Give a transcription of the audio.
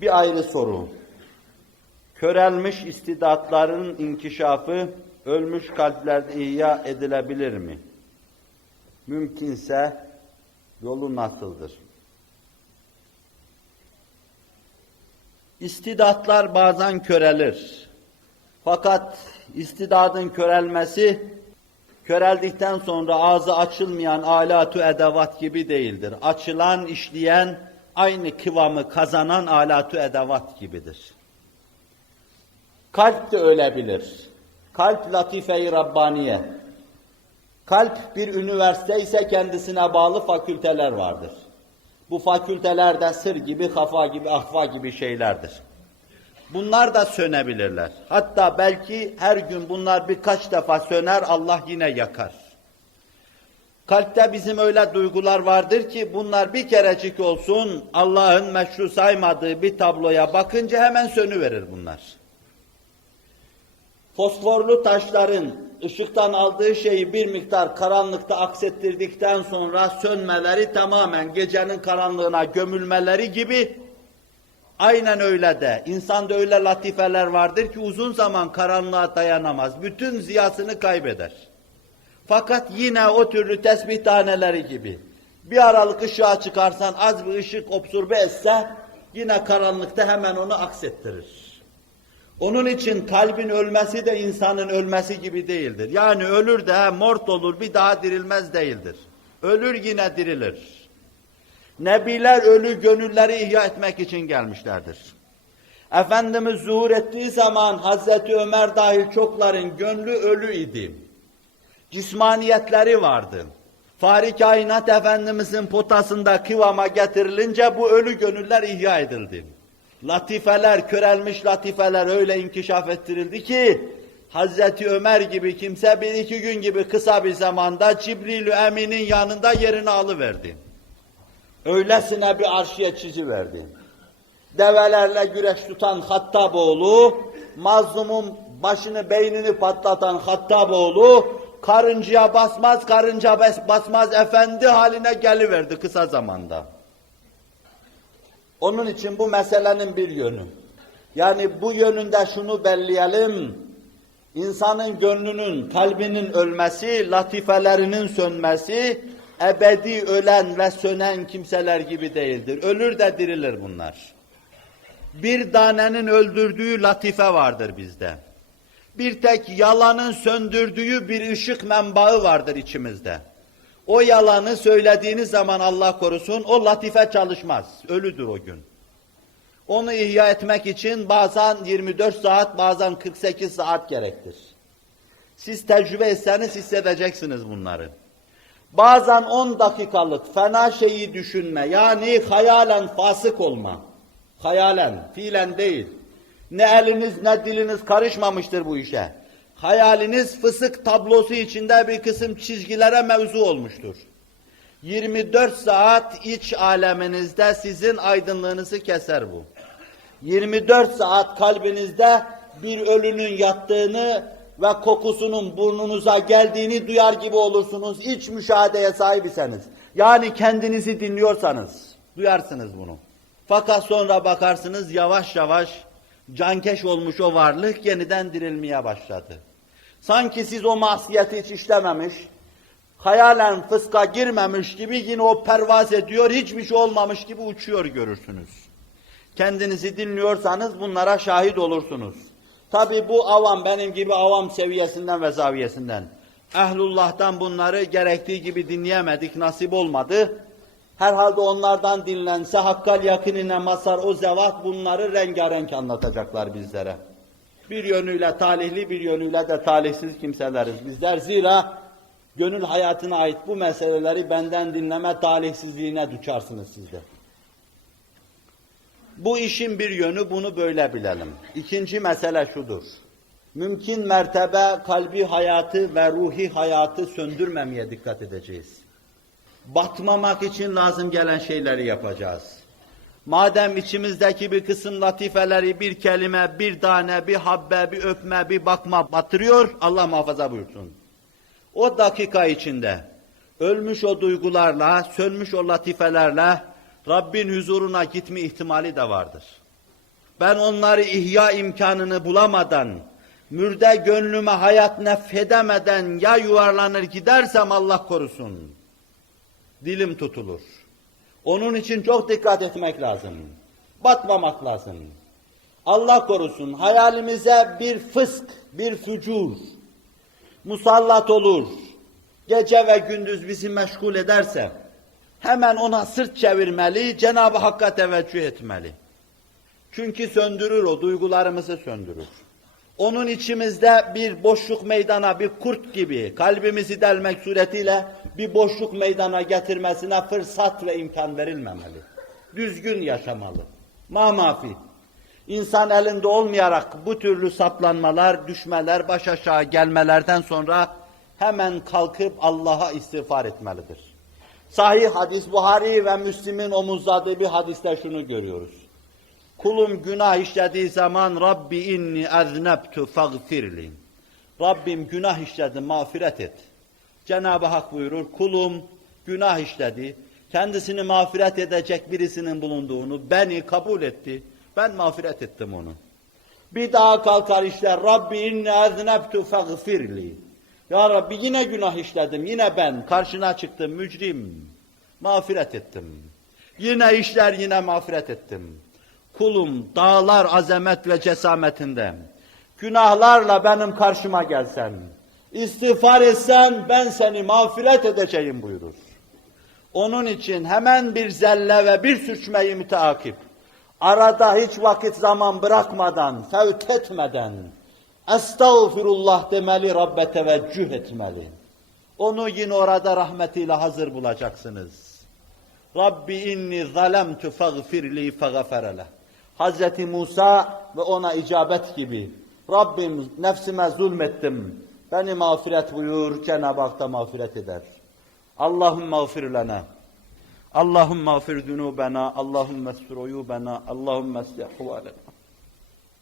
Bir ayrı soru. Körelmiş istidatların inkişafı ölmüş kalplerde ihya edilebilir mi? Mümkünse yolu nasıldır? İstidatlar bazen körelir. Fakat istidadın körelmesi köreldikten sonra ağzı açılmayan alatu edevat gibi değildir. Açılan, işleyen, aynı kıvamı kazanan alatu edevat gibidir. Kalp de ölebilir. Kalp latife-i Rabbaniye. Kalp bir üniversite ise kendisine bağlı fakülteler vardır. Bu fakültelerde sır gibi, kafa gibi, ahva gibi şeylerdir. Bunlar da sönebilirler. Hatta belki her gün bunlar birkaç defa söner, Allah yine yakar. Kalpte bizim öyle duygular vardır ki bunlar bir kerecik olsun Allah'ın meşru saymadığı bir tabloya bakınca hemen sönüverir bunlar. Fosforlu taşların ışıktan aldığı şeyi bir miktar karanlıkta aksettirdikten sonra sönmeleri tamamen gecenin karanlığına gömülmeleri gibi aynen öyle de insanda öyle latifeler vardır ki uzun zaman karanlığa dayanamaz. Bütün ziyasını kaybeder. Fakat yine o türlü tesbih taneleri gibi bir aralık ışığa çıkarsan az bir ışık obsurbe etse yine karanlıkta hemen onu aksettirir. Onun için kalbin ölmesi de insanın ölmesi gibi değildir. Yani ölür de mort olur bir daha dirilmez değildir. Ölür yine dirilir. Nebiler ölü gönülleri ihya etmek için gelmişlerdir. Efendimiz zuhur ettiği zaman Hazreti Ömer dahil çokların gönlü ölü idi. Cismaniyetleri vardı. Fahri kainat Efendimizin potasında kıvama getirilince bu ölü gönüller ihya edildi. Latifeler, körelmiş latifeler öyle inkişaf ettirildi ki Hazreti Ömer gibi kimse bir iki gün gibi kısa bir zamanda Cibril-ü Emin'in yanında yerini alıverdi. Öylesine bir arşiye çiziverdi. Develerle güreş tutan Hattaboğlu, mazlumun başını beynini patlatan Hattaboğlu, karıncaya basmaz, karınca basmaz efendi haline geliverdi kısa zamanda. Onun için bu meselenin bir yönü. Yani bu yönünde şunu belleyelim, insanın gönlünün, kalbinin ölmesi, latifelerinin sönmesi, ebedi ölen ve sönen kimseler gibi değildir. Ölür de dirilir bunlar. Bir danenin öldürdüğü latife vardır bizde. Bir tek yalanın söndürdüğü bir ışık menbaı vardır içimizde. O yalanı söylediğiniz zaman Allah korusun o latife çalışmaz. Ölüdür o gün. Onu ihya etmek için bazen 24 saat bazen 48 saat gerektir. Siz tecrübe etseniz hissedeceksiniz bunları. Bazen 10 dakikalık fena şeyi düşünme yani hayalen fasık olma. Hayalen, fiilen değil. Ne eliniz ne diliniz karışmamıştır bu işe hayaliniz fısık tablosu içinde bir kısım çizgilere mevzu olmuştur. 24 saat iç aleminizde sizin aydınlığınızı keser bu. 24 saat kalbinizde bir ölünün yattığını ve kokusunun burnunuza geldiğini duyar gibi olursunuz. İç müşahedeye sahip iseniz. Yani kendinizi dinliyorsanız duyarsınız bunu. Fakat sonra bakarsınız yavaş yavaş cankeş olmuş o varlık yeniden dirilmeye başladı. Sanki siz o masiyeti hiç işlememiş, hayalen fıska girmemiş gibi yine o pervaz ediyor, hiçbir şey olmamış gibi uçuyor görürsünüz. Kendinizi dinliyorsanız bunlara şahit olursunuz. Tabi bu avam benim gibi avam seviyesinden ve zaviyesinden. Ehlullah'tan bunları gerektiği gibi dinleyemedik, nasip olmadı. Herhalde onlardan dinlense hakkal yakınine masar o zevat bunları rengarenk anlatacaklar bizlere. Bir yönüyle talihli bir yönüyle de talihsiz kimseleriz bizler. Zira gönül hayatına ait bu meseleleri benden dinleme talihsizliğine düşarsınız sizde. Bu işin bir yönü bunu böyle bilelim. İkinci mesele şudur. Mümkün mertebe kalbi hayatı ve ruhi hayatı söndürmemeye dikkat edeceğiz batmamak için lazım gelen şeyleri yapacağız. Madem içimizdeki bir kısım latifeleri bir kelime, bir tane, bir habbe, bir öpme, bir bakma batırıyor, Allah muhafaza buyursun. O dakika içinde ölmüş o duygularla, sönmüş o latifelerle Rabbin huzuruna gitme ihtimali de vardır. ben onları ihya imkanını bulamadan, mürde gönlüme hayat nefhedemeden ya yuvarlanır gidersem Allah korusun. Dilim tutulur. Onun için çok dikkat etmek lazım. Batmamak lazım. Allah korusun hayalimize bir fısk, bir fücur musallat olur. Gece ve gündüz bizi meşgul ederse hemen ona sırt çevirmeli, Cenab-ı Hakk'a teveccüh etmeli. Çünkü söndürür o, duygularımızı söndürür. Onun içimizde bir boşluk meydana, bir kurt gibi kalbimizi delmek suretiyle bir boşluk meydana getirmesine fırsat ve imkan verilmemeli. Düzgün yaşamalı. Mamafi. İnsan elinde olmayarak bu türlü saplanmalar, düşmeler, baş aşağı gelmelerden sonra hemen kalkıp Allah'a istiğfar etmelidir. Sahih hadis Buhari ve Müslim'in omuzladığı bir hadiste şunu görüyoruz. Kulum günah işlediği zaman Rabbi inni aznebtu fagfirli. Rabbim günah işledi, mağfiret et. Cenab-ı Hak buyurur, kulum günah işledi, kendisini mağfiret edecek birisinin bulunduğunu beni kabul etti. Ben mağfiret ettim onu. Bir daha kalkar işte Rabbi inni aznebtu fagfirli. Ya Rabbi yine günah işledim, yine ben karşına çıktım mücrim. Mağfiret ettim. Yine işler yine mağfiret ettim. Kulum dağlar azamet ve cesametinde. Günahlarla benim karşıma gelsen, istiğfar etsen ben seni mağfiret edeceğim buyurur. Onun için hemen bir zelle ve bir sürçmeyi müteakip, arada hiç vakit zaman bırakmadan, fevt etmeden, estağfirullah demeli, Rabbe teveccüh etmeli. Onu yine orada rahmetiyle hazır bulacaksınız. Rabbi inni zalemtu faghfirli faghaferele. Hazreti Musa ve ona icabet gibi. Rabbim nefsime zulmettim. Beni mağfiret buyur, Cenab-ı Hak da mağfiret eder. Allahümme gfir lana. Allahümme gfir zunubena. Allahümme esfir uyubena. Allahümme eslih huvalena.